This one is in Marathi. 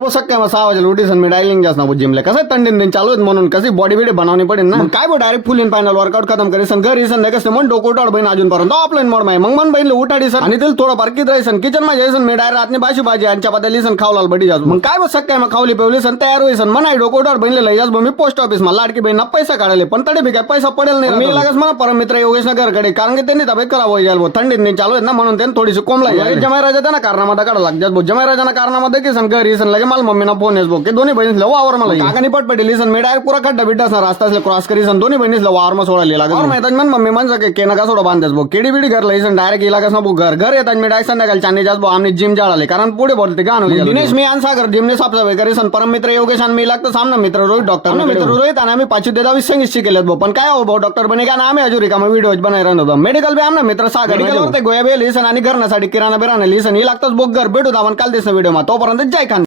हो सक्का मग 6 वाजेला उठीसन मी डायलिंग जास्त ना जिमला कसं थंडीन दिन चालू आहेत म्हणून कशी बॉडी बिडी बनवणी पडेल ना मग काय बो direct full in final workout खतम करीसन घरी सन कसं मन डोकं उठाड बहीण अजूनपर्यंत ऑफलाईन मोड माय मग मन बहीण उठाडी सर आणि तिला थोडं बारकीत राहीसन किचन मध्ये जायसन मी डायरेक्ट रातनी बाशी भाजी आणि चपात्या लिसन खावलाल बडी जातो मग काय बस सक्का मग खावली पेवली सन तयार होईसन मनाई डोकं उठाड बहीणले लई जास मी पोस्ट ऑफिस मला लाडकी बहीण पैसा काढले पण तडे भी काय पैसा पडेल नाही मी लागस मला परम मित्र योगेश नगरकडे कारण की त्यांनी तब्येत खराब होई जाईल थंडीत नाही चालू आहेत ना म्हणून त्यांनी थोडीशी कोंबला जमाई राजा त्यांना कारणामध्ये काढा लागतात जमाई राजाना कारणामध्ये की सन घरी सन लगे मला मम्मीना फोन येस की दोन्ही बहिणी वावर मला काकानी पटपटी लिसन मी डायरेक्ट पुरा खड्डा बिड्डा असणार रस्ता क्रॉस करी सन दोन्ही बहिणीला वावर मग सोडायला लागत माहिती मन मम्मी म्हणजे के नका सोडा बांधतेस भाऊ केडी बिडी घर लईसन डायरेक्ट इलाकास ना घर येतात मी डायरेक्ट संध्याकाळी चांदी जास्त भाऊ आम्ही जिम जाळाले कारण पुढे बोलते का दिनेश मी आणि सागर जिमने साफसफाई करी सन परम मित्र योगेश आणि मी लागतं सामना मित्र रोहित डॉक्टर मित्र रोहित आणि आम्ही 5 देदा 20 संगीत शिकेलेत भाऊ पण काय हो भाऊ डॉक्टर बने का ना आम्ही अजून रिकामा व्हिडिओ बनाय होतो मेडिकल बी आमना मित्र सागर मेडिकल होते गोया बी लिसन आणि घरण्यासाठी किराणा बिराणा लिसन ही लागतंच बोग घर भेटू आपण काल दिसं व्हिडिओ मा तोपर्यंत जय खान.